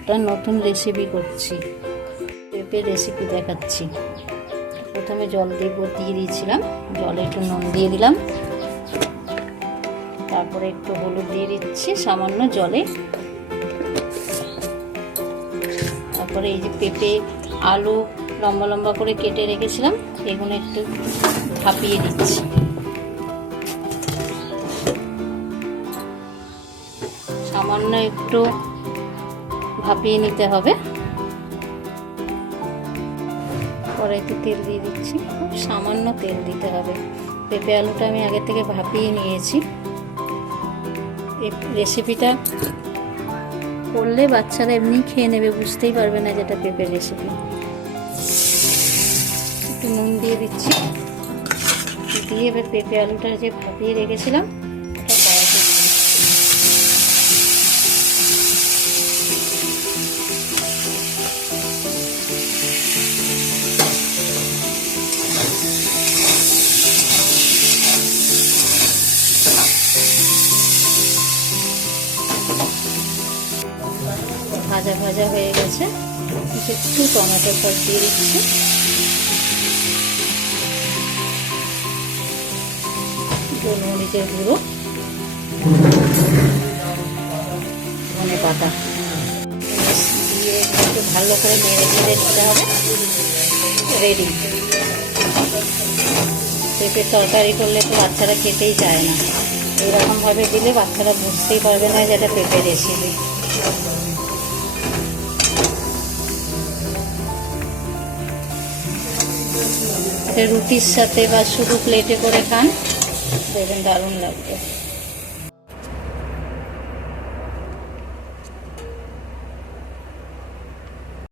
একটা নতুন রেসিপি করছি, পেঁপের রেসিপি দেখাচ্ছি। প্রথমে জল দিয়ে দিয়েছিলাম, জলে একটু নুন দিয়ে দিলাম, তারপরে একটু হলুদ দিয়ে দিচ্ছি সামান্য জলে। তারপরে এই যে পেঁপে আলু লম্বা লম্বা করে কেটে রেখেছিলাম, এগুলো একটু ভাপিয়ে দিচ্ছি। সামান্য একটু ভাপিয়ে নিতে হবে। কড়াইতে তেল দিয়ে দিচ্ছি, খুব সামান্য তেল দিতে হবে। পেঁপে আলুটা আমি আগে থেকে ভাপিয়ে নিয়েছি। এই রেসিপিটা করলে বাচ্চারা এমনি খেয়ে নেবে, বুঝতেই পারবে না যেটা পেঁপের রেসিপি। একটু নুন দিয়ে দিচ্ছি, দিয়ে এবার পেঁপে আলুটা যে ভাপিয়ে রেখেছিলাম ওটা কড়াইতে ভাজা ভাজা হয়ে গেছে। একটু টমেটো সস দিয়ে দিচ্ছি, গোলমরিচের গুঁড়ো, ধনে পাতা দিয়ে একটু ভালো করে নেড়ে নিতে হবে। রেডি। পেঁপের তরকারি করলে তো বাচ্চারা খেতেই চায় না, এইরকমভাবে দিলে বাচ্চারা বুঝতেই পারবে না যে এটা পেঁপের রেসিপি। রুটির সাথে বা শুধু প্লেটে করে খান, দেখবেন দারুণ লাগবে।